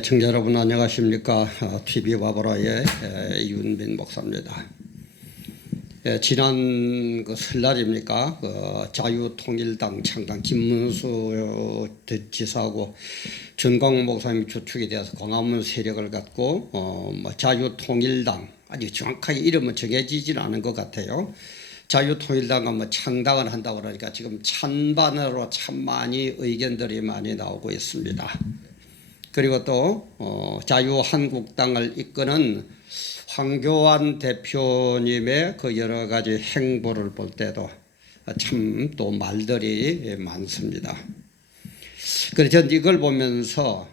청자 여러분 안녕하십니까? TV 바보라의 이윤빈 목사입니다. 지난 설날입니까? 자유통일당 창당 김문수 지사하고 전광훈 목사님이 주축이 되어서 광화문 세력을 갖고 자유통일당 아직 정확하게 이름은 정해지질 않은 것 같아요. 자유통일당은 창당을 한다고 그러니까 지금 찬반으로 참 많이 의견들이 많이 나오고 있습니다. 그리고 또 자유한국당을 이끄는 황교안 대표님의 그 여러 가지 행보를 볼 때도 참 또 말들이 많습니다. 그래서 저는 이걸 보면서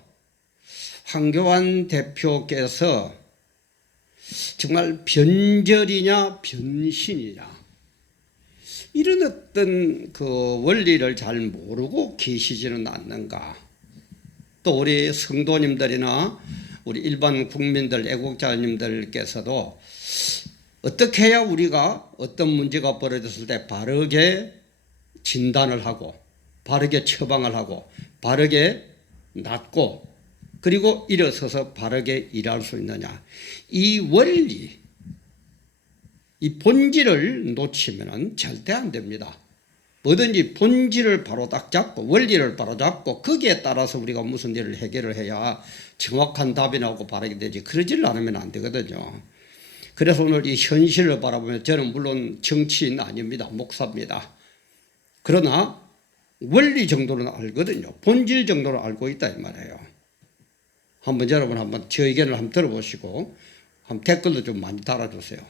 황교안 대표께서 정말 변절이냐 변신이냐 이런 어떤 그 원리를 잘 모르고 계시지는 않는가. 또 우리 성도님들이나 우리 일반 국민들, 애국자님들께서도 어떻게 해야 우리가 어떤 문제가 벌어졌을 때 바르게 진단을 하고 바르게 처방을 하고 바르게 낫고 그리고 일어서서 바르게 일할 수 있느냐. 이 원리, 이 본질을 놓치면 절대 안 됩니다. 뭐든지 본질을 바로 딱 잡고 원리를 바로 잡고 거기에 따라서 우리가 무슨 일을 해결을 해야 정확한 답이 나오고 바르게 되지. 그러지를 않으면 안 되거든요. 그래서 오늘 이 현실을 바라보면 저는 물론 정치인 아닙니다. 목사입니다. 그러나 원리 정도는 알거든요. 본질 정도는 알고 있다 이 말이에요. 한번 여러분 한번 제 의견을 한번 들어보시고 한번 댓글도 좀 많이 달아주세요.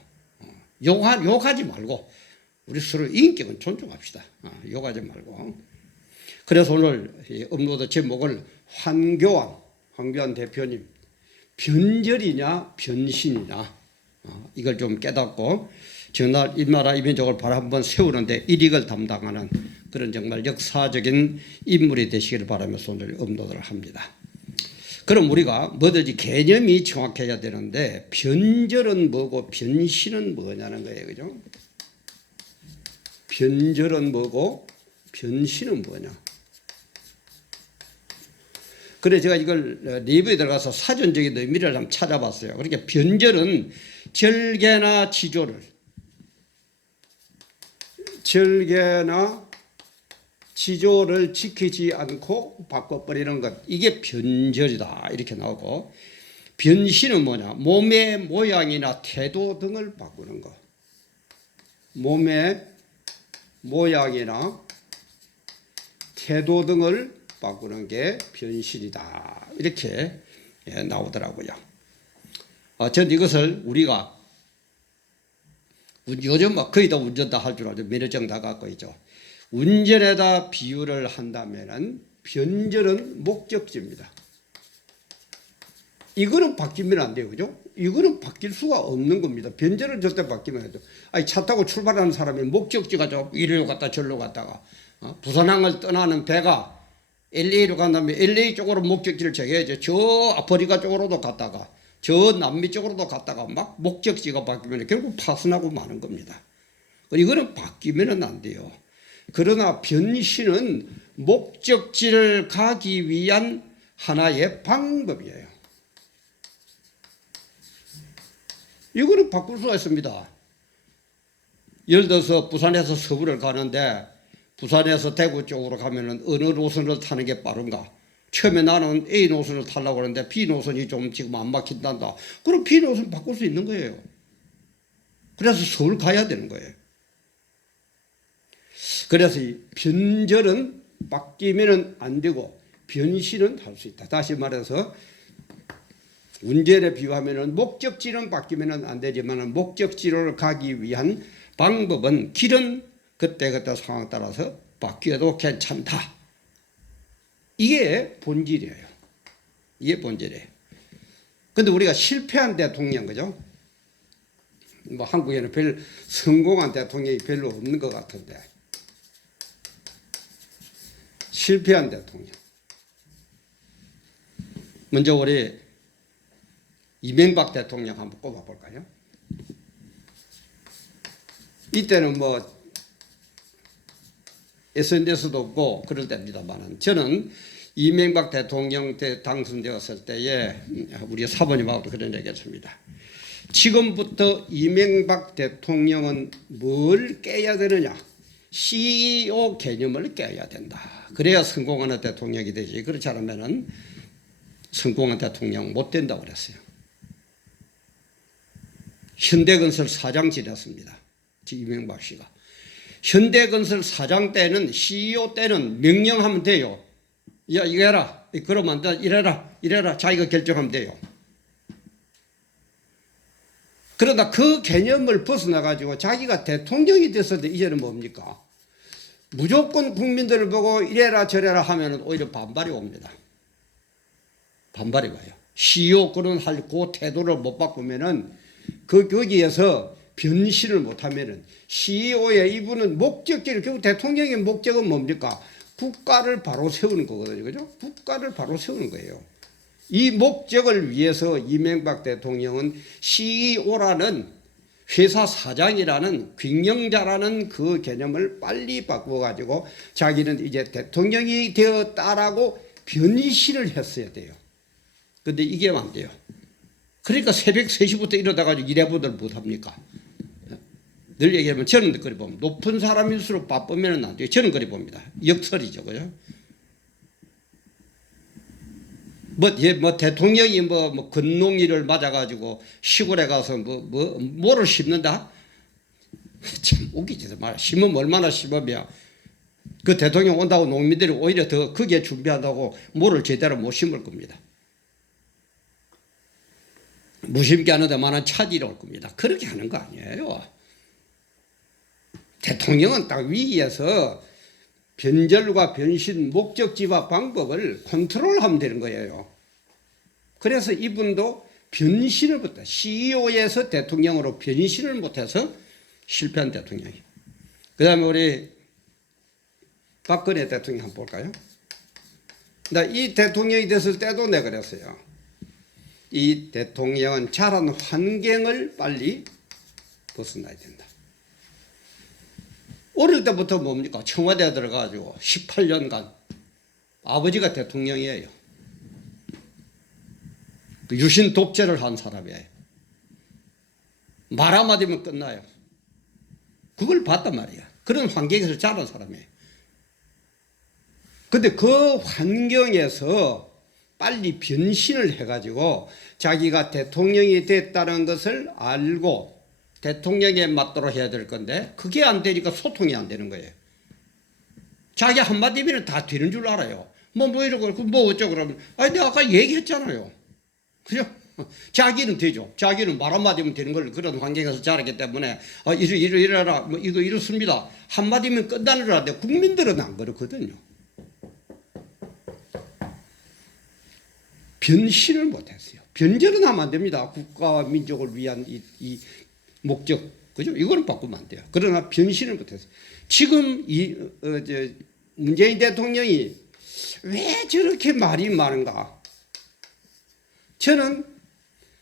욕하지 말고 우리 서로 인격은 존중합시다. 욕하지 말고. 그래서 오늘 업로드 제목을 황교안 대표님 변절이냐 변신이냐 이걸 좀 깨닫고 정말 이 나라 이 민족을 바로 한번 세우는데 일익을 담당하는 그런 정말 역사적인 인물이 되시기를 바라면서 오늘 업로드를 합니다. 그럼 우리가 뭐든지 개념이 정확해야 되는데 변절은 뭐고 변신은 뭐냐는 거예요. 그죠? 변절은 뭐고 변신은 뭐냐. 그래 제가 이걸 리뷰에 들어가서 사전적인 의미를 한번 찾아봤어요. 그러니까 변절은 절개나 지조를 지키지 않고 바꿔버리는 것, 이게 변절이다 이렇게 나오고, 변신은 뭐냐, 몸의 모양이나 태도 등을 바꾸는 것. 몸의 모양이나 태도 등을 바꾸는 게 변신이다 이렇게 나오더라고요. 전 이것을 우리가 요즘 거의 다 운전 다 할 줄 알죠. 면허증 다 갖고 있죠. 운전에다 비유를 한다면은 변절은 목적지입니다. 이거는 바뀌면 안 돼요. 그죠? 이거는 바뀔 수가 없는 겁니다. 변절은 절대 바뀌면 안 돼요. 아니, 차 타고 출발하는 사람이 목적지가 이리로 갔다 저리로 갔다가 부산항을 떠나는 배가 LA로 간다면 LA 쪽으로 목적지를 정해야죠. 저 아프리카 쪽으로도 갔다가 저 남미 쪽으로도 갔다가 막 목적지가 바뀌면 결국 파손하고 마는 겁니다. 이거는 바뀌면 안 돼요. 그러나 변신은 목적지를 가기 위한 하나의 방법이에요. 이거는 바꿀 수가 있습니다. 예를 들어서 부산에서 서울을 가는데 부산에서 대구 쪽으로 가면은 어느 노선을 타는 게 빠른가? 처음에 나는 A 노선을 타려고 하는데 B 노선이 좀 지금 안 막힌단다. 그럼 B 노선 바꿀 수 있는 거예요. 그래서 서울 가야 되는 거예요. 그래서 이 변절은 바뀌면 안 되고 변신은 할 수 있다. 다시 말해서 운전에 비유하면 목적지는 바뀌면 안 되지만 목적지로 가기 위한 방법은 길은 그때그때 상황 따라서 바뀌어도 괜찮다. 이게 본질이에요. 이게 본질이에요. 근데 우리가 실패한 대통령, 그죠? 한국에는 별 성공한 대통령이 별로 없는 것 같은데. 실패한 대통령. 먼저 우리 이명박 대통령 한번 꼽아볼까요? 이때는 SNS도 없고 그럴 때입니다만 저는 이명박 대통령 당선되었을 때에 우리 사모님하고도 그런 얘기했습니다. 지금부터 이명박 대통령은 뭘 깨야 되느냐? CEO 개념을 깨야 된다. 그래야 성공하는 대통령이 되지. 그렇지 않으면 성공한 대통령 못 된다고 그랬어요. 현대건설 사장 지냈습니다. 이명박 씨가. 현대건설 사장 때는 CEO 때는 명령하면 돼요. 야 이거 해라. 그러면 안 돼. 이래라. 자기가 결정하면 돼요. 그러다 그 개념을 벗어나가지고 자기가 대통령이 됐을 때 이제는 뭡니까? 무조건 국민들을 보고 이래라 저래라 하면 오히려 반발이 옵니다. 반발이 와요. CEO 그런 할 그 태도를 못 바꾸면은 거기에서 변신을 못하면은 CEO의 이분은 목적지를 결국 대통령의 목적은 뭡니까? 국가를 바로 세우는 거거든요. 그죠? 국가를 바로 세우는 거예요. 이 목적을 위해서 이명박 대통령은 CEO라는 회사 사장이라는 경영자라는 그 개념을 빨리 바꿔가지고 자기는 이제 대통령이 되었다라고 변신을 했어야 돼요. 근데 이게 안 돼요. 그러니까 새벽 3시부터 일어나가지고 일해보들 못합니까? 늘 얘기하면 저는 그리 봅니다. 높은 사람일수록 바쁘면 안 돼요. 저는 그리 봅니다. 역설이죠. 그죠? 뭐 대통령이 뭐 근농일을 맞아가지고 시골에 가서 뭐를 심는다? 참 웃기지 말. 심으면 얼마나 심으면 그 대통령 온다고 농민들이 오히려 더 크게 준비한다고 뭐를 제대로 못 심을 겁니다. 무심게 하는 데만은 차질이 올 겁니다. 그렇게 하는 거 아니에요. 대통령은 딱 위에서 변절과 변신 목적지와 방법을 컨트롤하면 되는 거예요. 그래서 이분도 변신을 못해 CEO에서 대통령으로 변신을 못해서 실패한 대통령이에요. 그 다음에 우리 박근혜 대통령 한번 볼까요? 이 대통령이 됐을 때도 내가 그랬어요. 이 대통령은 자란 환경을 빨리 벗어나야 된다. 어릴 때부터 뭡니까? 청와대에 들어가가지고 18년간 아버지가 대통령이에요. 유신 독재를 한 사람이에요. 말 한마디면 끝나요. 그걸 봤단 말이야. 그런 환경에서 자란 사람이에요. 근데 그 환경에서 빨리 변신을 해가지고 자기가 대통령이 됐다는 것을 알고 대통령에 맞도록 해야 될 건데 그게 안 되니까 소통이 안 되는 거예요. 자기 한마디면 다 되는 줄 알아요. 뭐 이러고 뭐 어쩌고 그러면 내가 아까 얘기했잖아요. 그죠? 자기는 되죠. 자기는 말 한마디면 되는 걸 그런 환경에서 자랐기 때문에 이래라 뭐 이거 이렇습니다. 한마디면 끝나는 줄 알았는데 국민들은 안 그렇거든요. 변신을 못했어요. 변절은 하면 안 됩니다. 국가와 민족을 위한 이 목적, 그죠? 이거는 바꾸면 안 돼요. 그러나 변신을 못했어요. 지금 문재인 대통령이 왜 저렇게 말이 많은가? 저는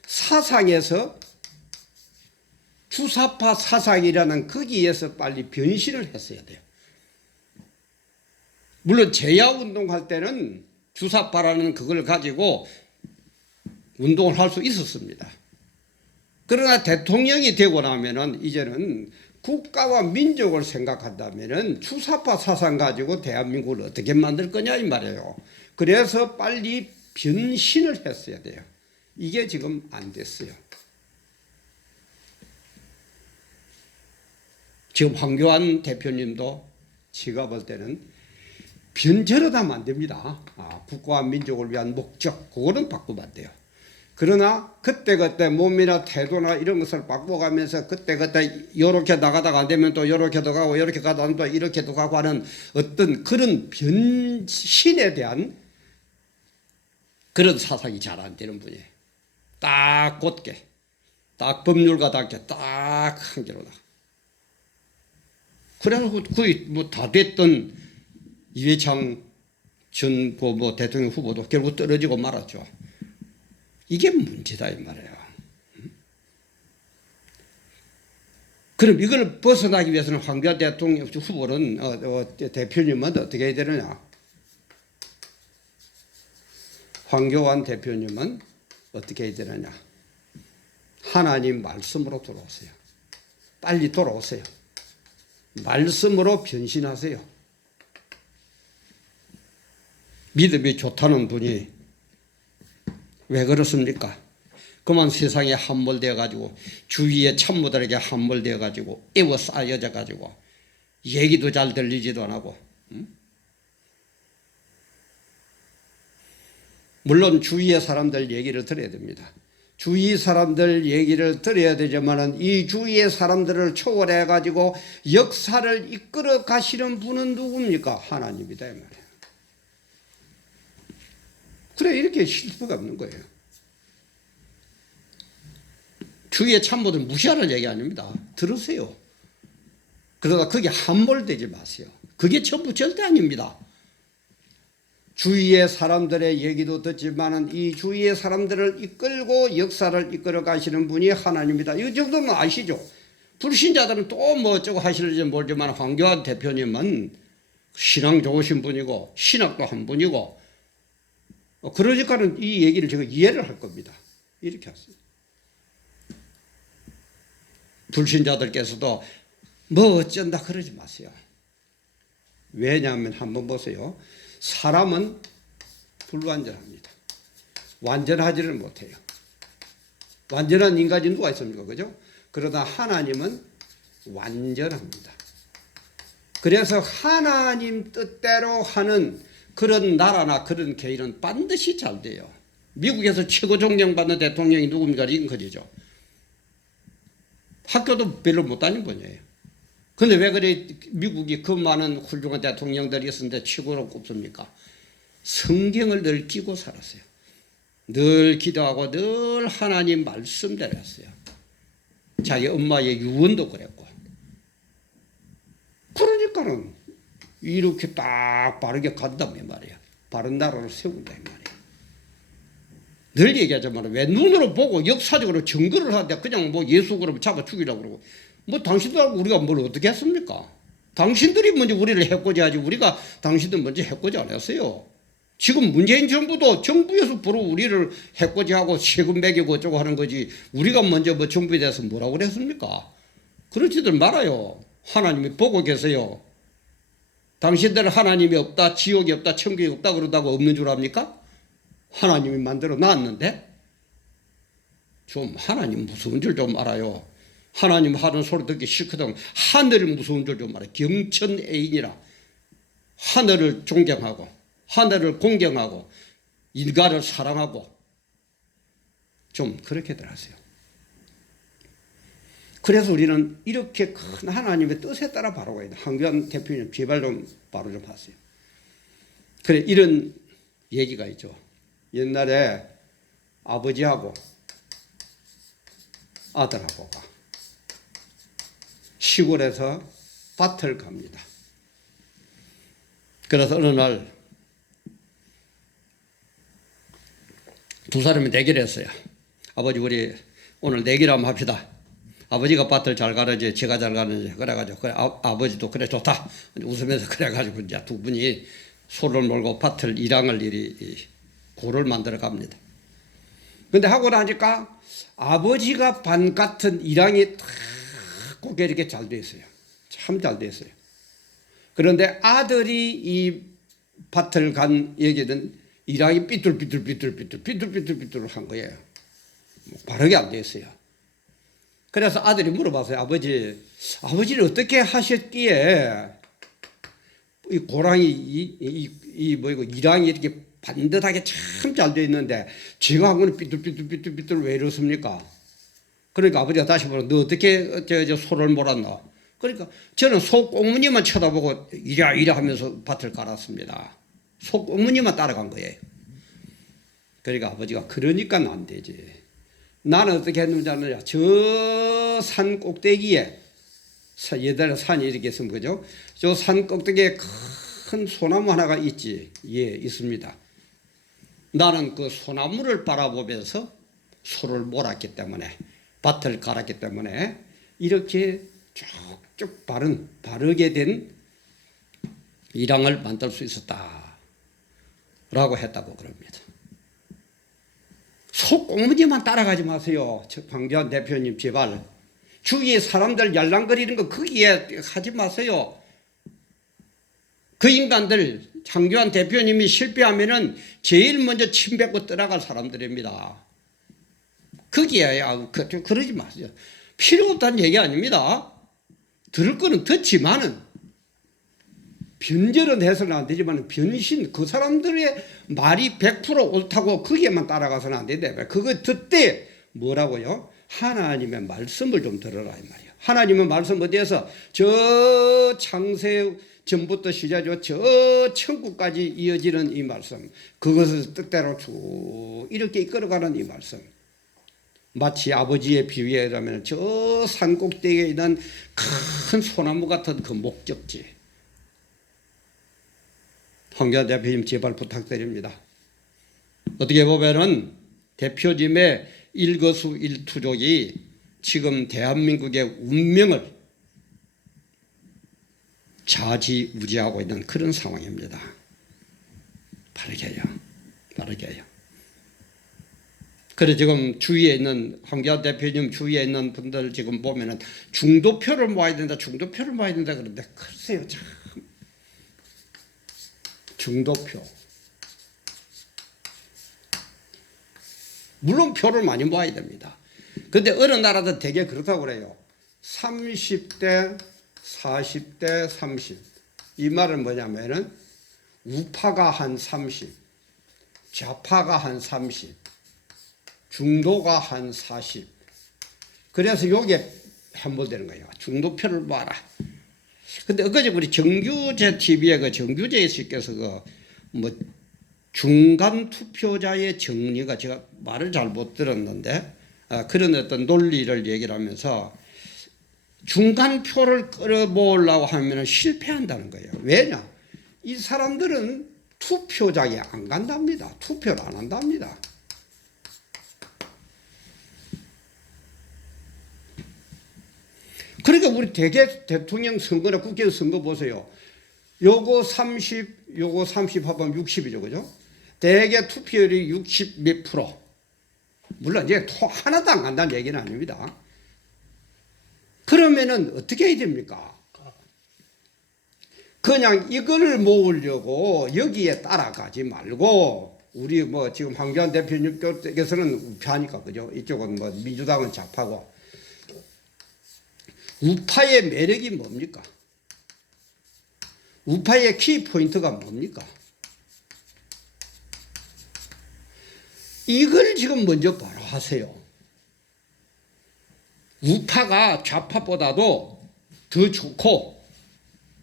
사상에서 주사파 사상이라는 거기에서 빨리 변신을 했어야 돼요. 물론 제야운동할 때는 주사파라는 그걸 가지고 운동을 할 수 있었습니다. 그러나 대통령이 되고 나면은 이제는 국가와 민족을 생각한다면은 주사파 사상 가지고 대한민국을 어떻게 만들 거냐 이 말이에요. 그래서 빨리 변신을 했어야 돼요. 이게 지금 안 됐어요. 지금 황교안 대표님도 제가 볼 때는 변절을 하면 안 됩니다. 국가와 민족을 위한 목적, 그거는 바꾸면 안 돼요. 그러나 그때그때 몸이나 태도나 이런 것을 바꿔가면서 그때그때 요렇게 나가다가 안 되면 또 요렇게도 가고 요렇게 가다 또 이렇게도 가고 하는 어떤 그런 변신에 대한 그런 사상이 잘 안 되는 분이에요. 딱 곧게, 딱 법률가답게 딱 한 개로 나. 그래서 거의 뭐 다 됐던 이회창 전 대통령 후보도 결국 떨어지고 말았죠. 이게 문제다 이 말이에요. 그럼 이걸 벗어나기 위해서는 황교안 대통령 후보는 대표님은 어떻게 해야 되느냐? 황교안 대표님은 어떻게 해야 되느냐? 하나님 말씀으로 돌아오세요. 빨리 돌아오세요. 말씀으로 변신하세요. 믿음이 좋다는 분이 왜 그렇습니까? 그만 세상에 함몰되어 가지고 주위의 참모들에게 함몰되어 가지고 에워싸여져 가지고 얘기도 잘 들리지도 안 하고, 물론 주위의 사람들 얘기를 들어야 됩니다. 주위 사람들 얘기를 들어야 되지만은 이 주위의 사람들을 초월해 가지고 역사를 이끌어 가시는 분은 누굽니까? 하나님이다 이 말이에요. 그래, 이렇게 실수가 없는 거예요. 주위의 참모들 무시하는 얘기 아닙니다. 들으세요. 그러다 거기에 함몰되지 마세요. 그게 전부 절대 아닙니다. 주위의 사람들의 얘기도 듣지만은 이 주위의 사람들을 이끌고 역사를 이끌어 가시는 분이 하나님이다. 이 정도는 아시죠? 불신자들은 또 뭐 어쩌고 하실지 모르지만 황교안 대표님은 신앙 좋으신 분이고 신학도 한 분이고, 그러니까는 이 얘기를 제가 이해를 할 겁니다. 이렇게 하세요. 불신자들께서도 뭐 어쩐다 그러지 마세요. 왜냐하면 한번 보세요. 사람은 불완전합니다. 완전하지를 못해요. 완전한 인간이 누가 있습니까? 그죠? 그러나 하나님은 완전합니다. 그래서 하나님 뜻대로 하는 그런 나라나 그런 개인은 반드시 잘 돼요. 미국에서 최고 존경받는 대통령이 누굽니까? 링컨이죠. 학교도 별로 못 다닌 분이에요. 근데 왜 그래 미국이 그 많은 훌륭한 대통령들이 있었는데 최고로 꼽습니까? 성경을 늘 끼고 살았어요. 늘 기도하고 늘 하나님 말씀대로 했어요. 자기 엄마의 유언도 그랬고. 그러니까는 이렇게 딱 바르게 간다면 말이야. 바른 나라를 세운다 말이야. 늘 얘기하자면 왜 눈으로 보고 역사적으로 증거를 하는데 그냥 뭐 예수 그러면 잡아 죽이라고 그러고, 뭐 당신들하고 우리가 뭘 어떻게 했습니까? 당신들이 먼저 우리를 해코지 하지 우리가 당신들 먼저 해코지 안 했어요. 지금 문재인 정부도 정부에서 바로 우리를 해코지하고 세금 매기고 어쩌고 하는 거지 우리가 먼저 뭐 정부에 대해서 뭐라고 그랬습니까? 그렇지들 말아요. 하나님이 보고 계세요. 당신들 하나님이 없다, 지옥이 없다, 천국이 없다 그러다고 없는 줄 압니까? 하나님이 만들어 놨는데 좀 하나님 무서운 줄 좀 알아요. 하나님 하는 소리 듣기 싫거든. 하늘이 무서운 줄 좀 알아요. 경천애인이라 하늘을 존경하고 하늘을 공경하고 인간을 사랑하고 좀 그렇게들 하세요. 그래서 우리는 이렇게 큰 하나님의 뜻에 따라 바로 가야 돼. 황교안 대표님 제발 좀 바로 좀 하세요. 그래, 이런 얘기가 있죠. 옛날에 아버지하고 아들하고가 시골에서 밭을 갑니다. 그래서 어느 날 두 사람이 내기를 했어요. 아버지 우리 오늘 내기를 한번 합시다. 아버지가 밭을 잘 가는지 제가 잘 가는지 그래가지고 그래, 아버지도 그래 좋다 웃으면서 그래가지고 이제 두 분이 소를 몰고 밭을 일항을 이리 고를 만들어 갑니다. 근데 하고 나니까 아버지가 반 같은 일항이 탁 꼭 이렇게 잘 돼 있어요. 참 잘 돼 있어요. 그런데 아들이 이 밭을 간 얘기는 일항이 삐뚤삐뚤 한 거예요. 바르게 안 돼 있어요. 그래서 아들이 물어봤어요. 아버지는 어떻게 하셨기에 이 고랑이 일항이 이렇게 반듯하게 참 잘 돼 있는데 제가 한 거는 삐뚤 왜 이렇습니까? 그러니까 아버지가 다시 물어, 너 어떻게 소를 몰았노? 그러니까 저는 소 꽁무니만 쳐다보고 이래 하면서 밭을 갈았습니다. 소 꽁무니만 따라간 거예요. 그러니까 아버지가 그러니까 안 되지. 나는 어떻게 했는지 아느냐. 저 산 꼭대기에 예전에 산이 이렇게 있으면 그죠? 저 산 꼭대기에 큰 소나무 하나가 있지. 예, 있습니다. 나는 그 소나무를 바라보면서 소를 몰았기 때문에 밭을 갈았기 때문에 이렇게 쭉쭉 바르게 된 일항을 만들 수 있었다 라고 했다고 그럽니다. 속공무니만 따라가지 마세요. 황교안 대표님 제발. 주위에 사람들 yar랑거리는 거 거기에 하지 마세요. 그 인간들 황교안 대표님이 실패하면은 제일 먼저 침 뱉고 떠나갈 사람들입니다. 거기에 그러지 마세요. 필요 없다는 얘기 아닙니다. 들을 거는 듣지만은 변절은 해서는 안 되지만 변신 그 사람들의 말이 100% 옳다고 거기에만 따라가서는 안 된다. 그거 듣되 뭐라고요? 하나님의 말씀을 좀 들어라 이 말이에요. 하나님의 말씀 어디에서 저 창세 전부터 시작해서 저 천국까지 이어지는 이 말씀, 그것을 뜻대로 쭉 이렇게 이끌어가는 이 말씀. 마치 아버지의 비유라면 저 산꼭대기에 있는 큰 소나무 같은 그 목적지. 황교안 대표님 제발 부탁드립니다. 어떻게 보면은 대표님의 일거수일투족이 지금 대한민국의 운명을 좌지우지하고 있는 그런 상황입니다. 바르게 해요. 바르게 해요. 그래 지금 주위에 있는 황교안 대표님 주위에 있는 분들 지금 보면은 중도표를 모아야 된다, 중도표를 모아야 된다 그러는데 글쎄요 참 중도표. 물론 표를 많이 모아야 됩니다. 그런데 어느 나라도 되게 그렇다고 그래요. 30대, 40대, 30. 이 말은 뭐냐면은 우파가 한 30, 좌파가 한 30, 중도가 한 40. 그래서 요게 함몰되는 거예요. 중도표를 모아라. 근데 엊그제 우리 정규제 TV에 그 정규제 씨께서 그 뭐 중간 투표자의 정리가 제가 말을 잘 못 들었는데 그런 어떤 논리를 얘기를 하면서 중간 표를 끌어모으려고 하면 실패한다는 거예요. 왜냐? 이 사람들은 투표장에 안 간답니다. 투표를 안 한답니다. 그러니까 우리 대통령 선거나 국회 선거 보세요. 요거 30, 요거 30 합하면 60이죠. 그죠? 대개 투표율이 60 몇 프로. 물론 이제 하나도 안 간다는 얘기는 아닙니다. 그러면은 어떻게 해야 됩니까? 그냥 이걸 모으려고 여기에 따라가지 말고 우리 뭐 지금 황교안 대표님 쪽에서는 우파니까 그죠? 이쪽은 뭐 민주당은 좌파고 우파의 매력이 뭡니까? 우파의 키포인트가 뭡니까? 이걸 지금 먼저 바로 하세요. 우파가 좌파보다도 더 좋고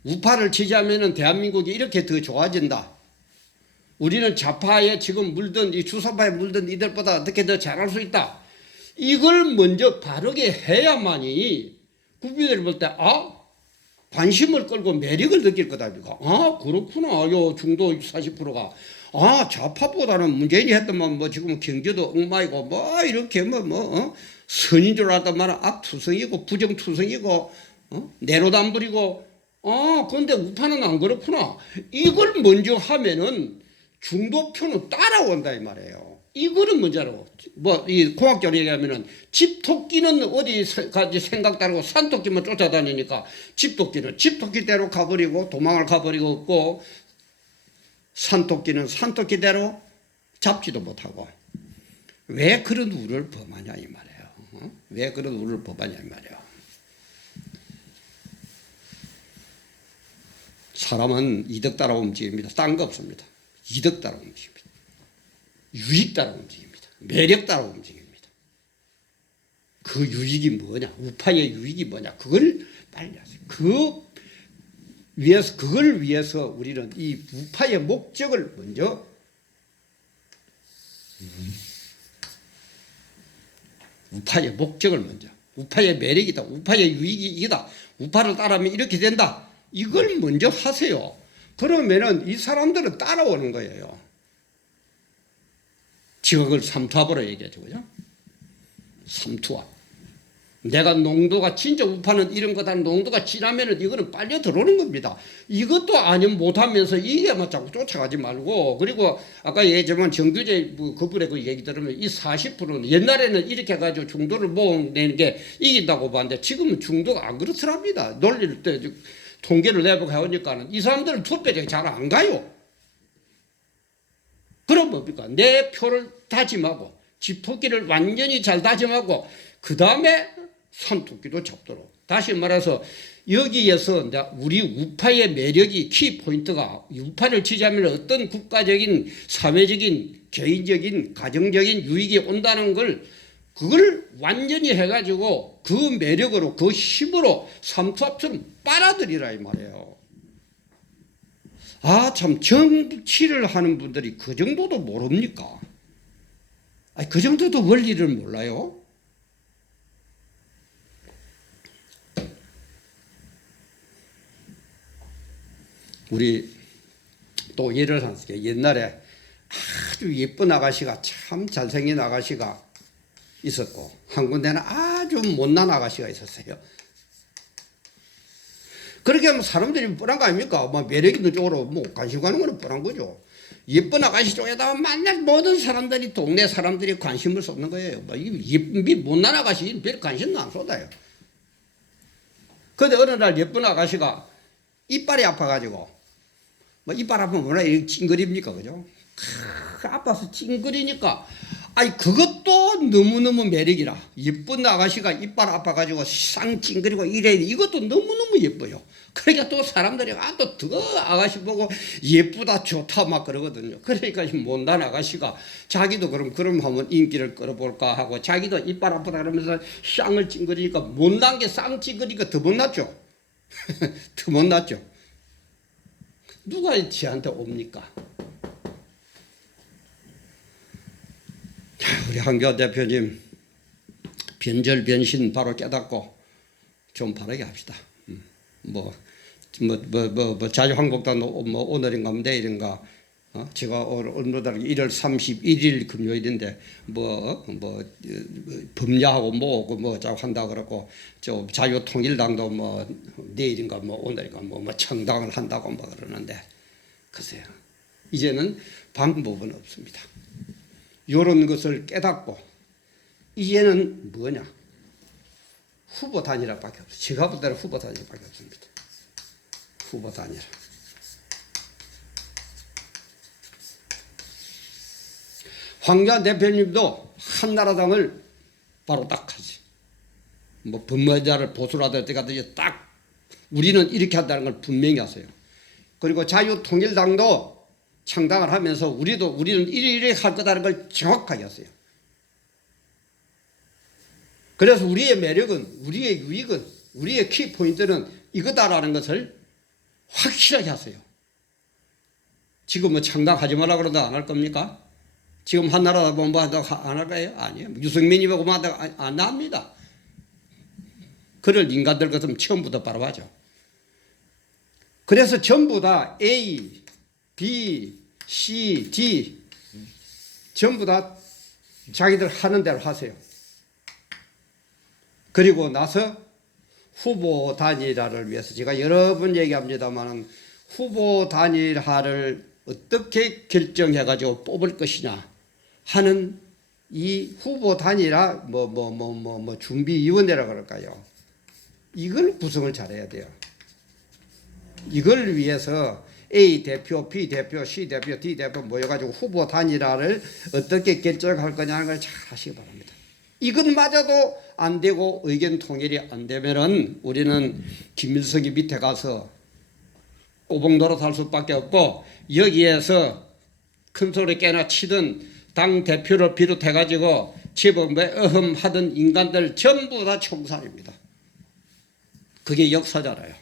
우파를 지지하면 대한민국이 이렇게 더 좋아진다. 우리는 좌파에 지금 물든 이 주사파에 물든 이들보다 어떻게 더 잘할 수 있다. 이걸 먼저 바르게 해야만이 국민들이 볼 때 관심을 끌고 매력을 느낄 거다. 그렇구나. 요 중도 40%가 좌파보다는 문재인이 했더만 뭐 지금 경제도 엉망이고 뭐 이렇게 선인 줄 알았단 악투성이고 부정투성이고 내로담불이고 그런데 우파는 안 그렇구나. 이걸 먼저 하면은 중도표는 따라온다 이 말이에요. 이거는 문제라고. 이 공학적으로 얘기하면은 집토끼는 어디까지 생각 따르고 산토끼만 쫓아다니니까 집토끼는 집토끼대로 가버리고 도망을 가버리고 없고 산토끼는 산토끼대로 잡지도 못하고 왜 그런 우를 범하냐 이 말이에요. 왜 그런 우를 범하냐 이 말이에요. 사람은 이득 따라 움직입니다. 딴 거 없습니다. 이득 따라 움직입니다. 유익 따라 움직입니다. 매력 따라 움직입니다. 그 유익이 뭐냐? 우파의 유익이 뭐냐? 그걸 빨리 하세요. 그걸 위해서 우리는 이 우파의 목적을 먼저 우파의 매력이다. 우파의 유익이 이다. 우파를 따르면 이렇게 된다. 이걸 먼저 하세요. 그러면은 이 사람들은 따라오는 거예요. 지금 그걸 삼투압으로 얘기하죠. 그죠? 삼투압. 내가 농도가 진짜 우파는 이런 거다 농도가 진하면은 이거는 빨려 들어오는 겁니다. 이것도 아니면 못하면서 이게만 자꾸 쫓아가지 말고 그리고 아까 얘기했지만 정규제 그분의 그 얘기 들으면 이 40%는 옛날에는 이렇게 해가지고 중도를 모으는 게 이긴다고 봤는데 지금은 중도가 안 그렇더랍니다. 논리를 때 통계를 내보고 해오니까는 이 사람들은 투표장에 잘 안 가요. 그럼 뭡니까? 내 표를 다짐하고 지푸기를 완전히 잘 다짐하고 그 다음에 선투기도 잡도록. 다시 말해서 여기에서 우리 우파의 매력이 키포인트가 우파를 지지하면 어떤 국가적인 사회적인 개인적인 가정적인 유익이 온다는 걸 그걸 완전히 해가지고 그 매력으로 그 힘으로 삼투압처럼 빨아들이라 이 말이에요. 아, 참 정치를 하는 분들이 그 정도도 모릅니까? 아니, 그 정도도 원리를 몰라요? 우리 또 예를 들어서 옛날에 아주 예쁜 아가씨가 참 잘생긴 아가씨가 있었고 한 군데는 아주 못난 아가씨가 있었어요. 그렇게 하면 사람들이 뻔한 거 아닙니까? 뭐 매력 있는 쪽으로 뭐 관심 가는 거는 뻔한 거죠. 예쁜 아가씨 쪽에다가 만날 모든 사람들이 동네 사람들이 관심을 쏟는 거예요. 뭐 예쁜 못난 아가씨 별 관심도 안 쏟아요. 그런데 어느 날 예쁜 아가씨가 이빨이 아파가지고 뭐 이빨 아프면 뭐라 이렇게 찡그립니까, 그죠? 아파서 찡그리니까 아니 그것도 너무너무 매력이라. 예쁜 아가씨가 이빨 아파가지고 쌍 찡그리고 이래 이것도 너무너무 예뻐요. 그러니까 또 사람들이 또 더 아가씨 보고 예쁘다 좋다 막 그러거든요. 그러니까 못난 아가씨가 자기도 그럼 한번 인기를 끌어볼까 하고 자기도 이빨 아프다 그러면서 쌍을 찡그리니까 못난 게 쌍 찡그리니까 더 못났죠. 더 못났죠. 누가 지한테 옵니까? 우리 한교안 대표님 변절 변신 바로 깨닫고 좀 바르게 합시다. 자유한국당 오늘인가 내일인가 제가 얼마다 1월 31일 금요일인데 법야하고 뭐 자고 한다 그러고 저 자유통일당도 내일인가 오늘인가 창당을 한다고 그러는데 글쎄요. 이제는 방법은 없습니다. 이런 것을 깨닫고 이제는 뭐냐? 후보 단일화밖에 없어요. 제가 볼 때는 후보 단일화밖에 없습니다. 후보 단일화. 황교안 대표님도 한나라당을 바로 딱 하지. 법무자를 보수라도 때가든지 딱 우리는 이렇게 한다는 걸 분명히 하세요. 그리고 자유통일당도 창당을 하면서 우리는 이렇게 할 거다는 걸 정확하게 하세요. 그래서 우리의 매력은 우리의 유익은 우리의 키포인트는 이거다라는 것을 확실하게 하세요. 지금 창당하지 말라 그러다 안 할 겁니까? 지금 한나라당 뭐 한다고 안 할 거예요? 아니에요. 유승민이 뭐 한다고 안 합니다. 그럴 인간들 같으면 처음부터 바로 하죠. 그래서 전부 다 A, B, C, D 전부 다 자기들 하는 대로 하세요. 그리고 나서 후보 단일화를 위해서 제가 여러 번 얘기합니다만 후보 단일화를 어떻게 결정해가지고 뽑을 것이냐 하는 이 후보 단일화 준비위원회라 그럴까요? 이걸 구성을 잘해야 돼요. 이걸 위해서 A 대표, B 대표, C 대표, D 대표 모여가지고 후보 단일화를 어떻게 결정할 거냐는 걸 잘 하시기 바랍니다. 이것마저도 안 되고 의견 통일이 안 되면은 우리는 김일성이 밑에 가서 꼬봉노릇 할 수밖에 없고 여기에서 큰 소리 깨나 치든 당 대표를 비롯해가지고 재범에 어흠하던 인간들 전부 다 총살입니다. 그게 역사잖아요.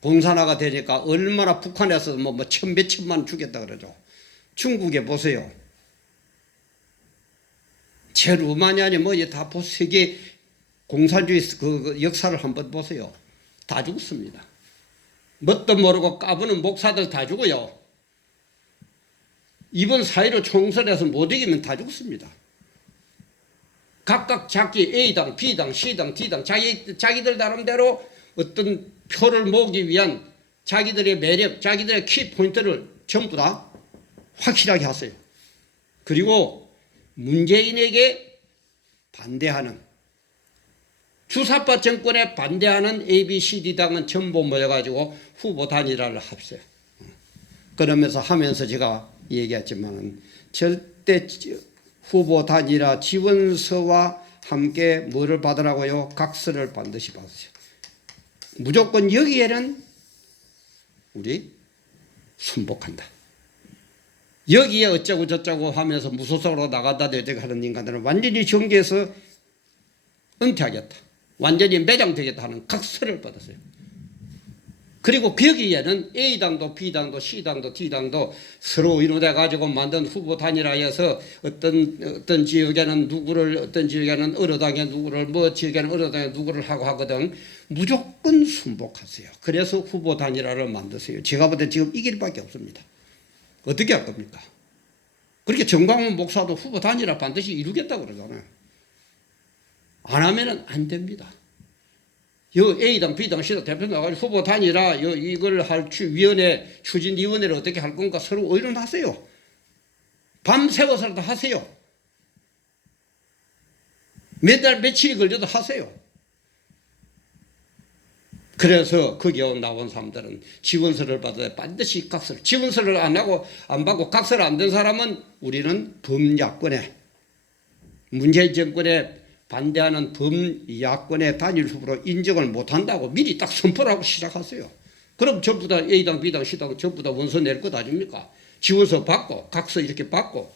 공산화가 되니까 얼마나 북한에서 천몇천만 죽였다 그러죠. 중국에 보세요. 제 루마니아니 다 세계 공산주의 그 역사를 한번 보세요. 다 죽었습니다. 뭣도 모르고 까부는 목사들 다 죽어요. 이번 4.15 총선에서 못 이기면 다 죽습니다. 각각 자기 A당, B당, C당, D당 자기들 나름대로 어떤 표를 모으기 위한 자기들의 매력, 자기들의 키포인트를 전부 다 확실하게 하세요. 그리고 문재인에게 반대하는 주사파 정권에 반대하는 ABCD당은 전부 모여가지고 후보 단일화를 합세요. 그러면서 하면서 제가 얘기했지만 절대 후보 단일화 지원서와 함께 뭐를 받으라고요? 각서를 반드시 받으세요. 무조건 여기에는 우리 순복한다. 여기에 어쩌고 저쩌고 하면서 무소속으로 나간다 어쩌고 하는 인간들은 완전히 정계에서 은퇴하겠다. 완전히 매장되겠다 하는 각서를 받았어요. 그리고 거기에는 A당도 B당도 C당도 D당도 서로 의논해 가지고 만든 후보 단일화에서 어떤 지역에는 누구를 어떤 지역에는 어느 당에 누구를 뭐 지역에는 어느 당에 누구를 하고 하거든. 무조건 순복하세요. 그래서 후보 단일화를 만드세요. 제가 볼 때 지금 이 길밖에 없습니다. 어떻게 할 겁니까? 그렇게 정광훈 목사도 후보 단일화 반드시 이루겠다고 그러잖아요. 안 하면은 안 됩니다. 요 A당, B당, C당 대표 나가지고 후보 단일화 이걸 할 위원회, 추진위원회를 어떻게 할 건가 서로 의논하세요. 밤새워서라도 하세요. 몇 달, 며칠이 걸려도 하세요. 그래서 거기에 나온 사람들은 지원서를 받아야 반드시 각서를, 지원서를 안 하고 안 받고 각서를 안 된 사람은 우리는 범야권에 문재인 정권에 반대하는 범야권의 단일 후보로 인정을 못한다고 미리 딱 선포를 하고 시작하세요. 그럼 전부 다 A당, B당, C당 전부 다 원서 낼 것 아닙니까? 지원서 받고 각서 이렇게 받고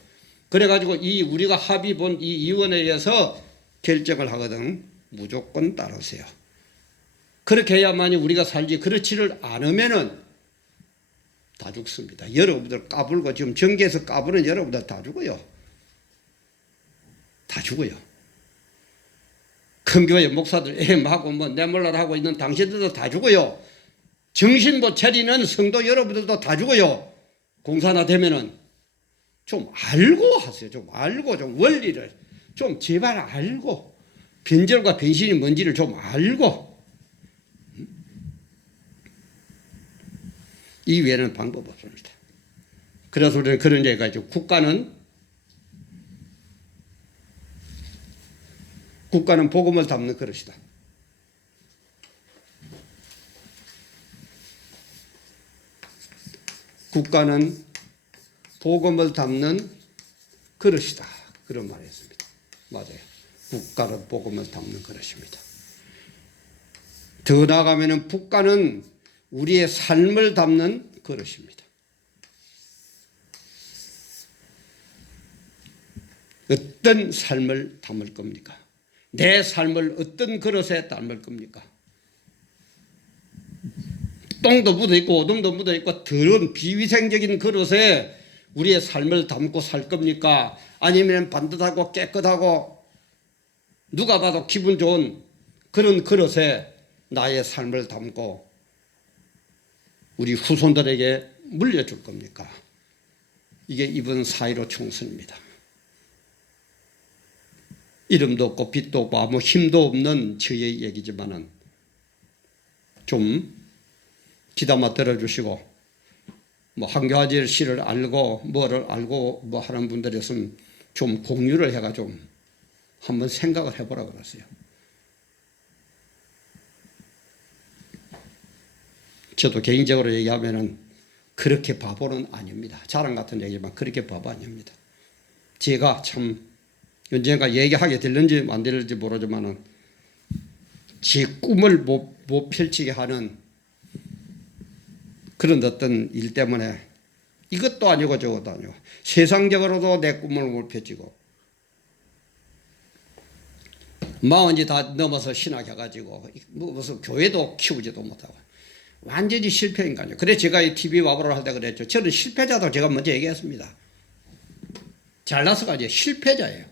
그래가지고 이 우리가 합의 본 이 위원회에서 결정을 하거든. 무조건 따르세요. 그렇게 해야만이 우리가 살지 그렇지를 않으면은 다 죽습니다. 여러분들 까불고 지금 정계에서 까부는 여러분들 다 죽어요. 다 죽어요. 큰 교회 목사들 애하고 뭐 내몰라라 하고 있는 당신들도 다 죽어요. 정신 못 차리는 성도 여러분들도 다 죽어요. 공사나 되면은 좀 알고 하세요. 좀 알고 좀 원리를 좀 제발 알고 변절과 변신이 뭔지를 좀 알고 이 외에는 방법 없습니다. 그래서 우리는 그런 얘기가 있죠. 국가는 복음을 담는 그릇이다. 국가는 복음을 담는 그릇이다. 그런 말이 있습니다. 맞아요. 국가는 복음을 담는 그릇입니다. 더 나아가면 국가는 우리의 삶을 담는 그릇입니다. 어떤 삶을 담을 겁니까? 내 삶을 어떤 그릇에 담을 겁니까? 똥도 묻어있고 오줌도 묻어있고 더러운 비위생적인 그릇에 우리의 삶을 담고 살 겁니까? 아니면 반듯하고 깨끗하고 누가 봐도 기분 좋은 그런 그릇에 나의 삶을 담고 우리 후손들에게 물려줄 겁니까? 이게 이번 4.15 총선입니다. 이름도 없고 빛도 없고 아무 힘도 없는 저의 얘기지만은 좀 귀담아 들어주시고 뭐 한교화질 씨를 알고 뭐를 알고 뭐 하는 분들이었으면 좀 공유를 해가 좀 한번 생각을 해보라 그랬어요. 저도 개인적으로 얘기하면은 그렇게 바보는 아닙니다. 자랑 같은 얘기지만 그렇게 바보 아닙니다. 제가 참 언젠가 얘기하게 될는지 안 될는지 모르지만은 제 꿈을 못 펼치게 하는 그런 어떤 일 때문에 이것도 아니고 저것도 아니고 세상적으로도 내 꿈을 못 펼치고 마흔이 다 넘어서 신학해가지고 무슨 교회도 키우지도 못하고 완전히 실패인 거 아니에요. 그래서 제가 이 TV 와보를 할 때 그랬죠. 저는 실패자도 제가 먼저 얘기했습니다. 잘나서가 이제 실패자예요.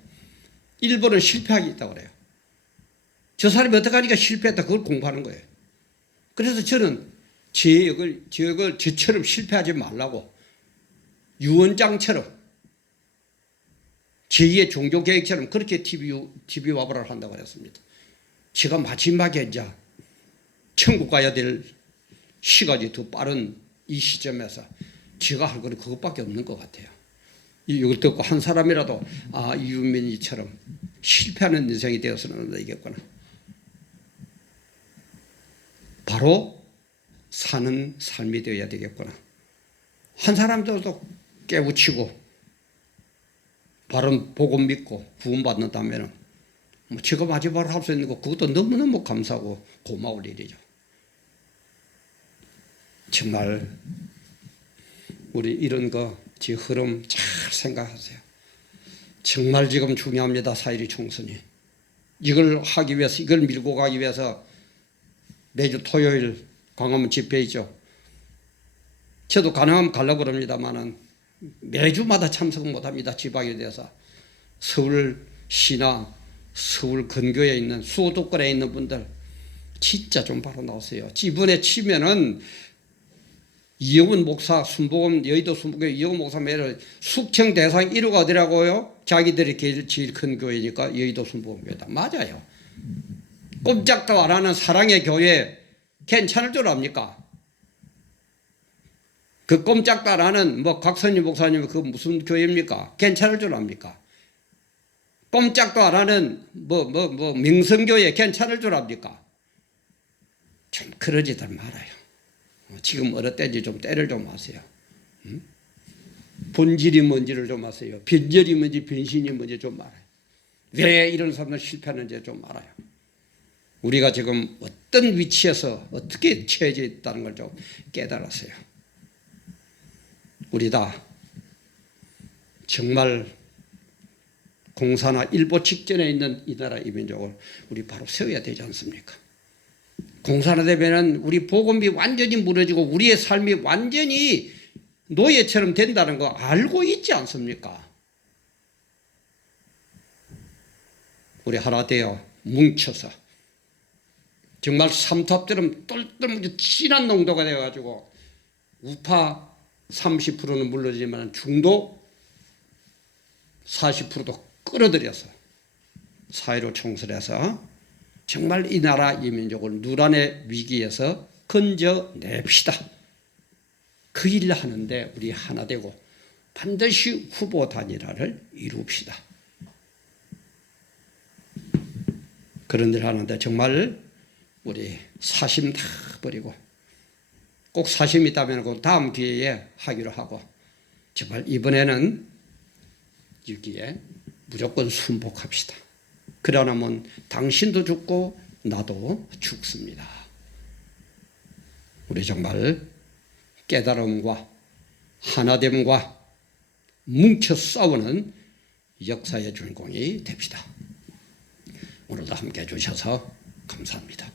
일본은 실패하기 있다고 그래요. 저 사람이 어떻게 하니까 실패했다 그걸 공부하는 거예요. 그래서 저는 제 역을 저처럼 실패하지 말라고 유언장처럼 제2의 종교개혁처럼 그렇게 TV 와보라를 한다고 그랬습니다. 제가 마지막에 이제 천국 가야 될 시간이 더 빠른 이 시점에서 제가 할 거는 그것밖에 없는 것 같아요. 이걸 듣고 한 사람이라도 이윤민이처럼 실패하는 인생이 되어서는 안 되겠구나. 바로 사는 삶이 되어야 되겠구나. 한 사람도 깨우치고 바른 복음 믿고 구원받는다면 제가 마지막으로 할 수 있는 거 그것도 너무너무 감사하고 고마울 일이죠. 정말 우리 이런 거 제 흐름 잘 생각하세요. 정말 지금 중요합니다. 4.12 총선이. 이걸 하기 위해서, 이걸 밀고 가기 위해서 매주 토요일 광화문 집회 있죠. 저도 가능하면 가려고 그럽니다만은 매주마다 참석 못합니다. 지방에 대해서. 서울시나 서울 근교에 있는 수도권에 있는 분들 진짜 좀 바로 나오세요. 이번에 치면은 이영훈 목사, 순복음, 여의도 순복음 이영훈 목사 매를 숙청 대상 1호가 어디라고요? 자기들이 제일 큰 교회니까 여의도 순복음교회다. 맞아요. 꼼짝도 안 하는 사랑의 교회 괜찮을 줄 압니까? 그 꼼짝도 안 하는 곽선희 목사님 그 무슨 교회입니까? 괜찮을 줄 압니까? 꼼짝도 안 하는 명성교회 괜찮을 줄 압니까? 좀 그러지들 말아요. 지금 어느 때인지 좀 때를 좀 아세요. 본질이 뭔지를 좀 아세요. 변절이 뭔지 변신이 뭔지 좀 알아요. 왜 이런 사람들 실패하는지 좀 알아요. 우리가 지금 어떤 위치에서 어떻게 처해져 있다는 걸 좀 깨달았어요. 우리 다 정말 공사나 일보 직전에 있는 이 나라 이 민족을 우리 바로 세워야 되지 않습니까? 공사나 되면은 우리 복음이 완전히 무너지고 우리의 삶이 완전히 노예처럼 된다는 거 알고 있지 않습니까? 우리 하나 되어 뭉쳐서 정말 삼탑처럼 똘똘 진한 농도가 되어가지고 우파 30%는 물러지만 중도 40%도 끌어들여서 4.15 총선에서 정말 이 나라 이 민족을 누란의 위기에서 건져냅시다. 그 일을 하는데 우리 하나 되고 반드시 후보 단일화를 이룹시다. 그런 일 하는데 정말 우리 사심 다 버리고 꼭 사심이 있다면 그 다음 기회에 하기로 하고 제발 이번에는 여기에 무조건 순복합시다. 그러나면 당신도 죽고 나도 죽습니다. 우리 정말 깨달음과 하나됨과 뭉쳐 싸우는 역사의 주인공이 됩시다. 오늘도 함께 해주셔서 감사합니다.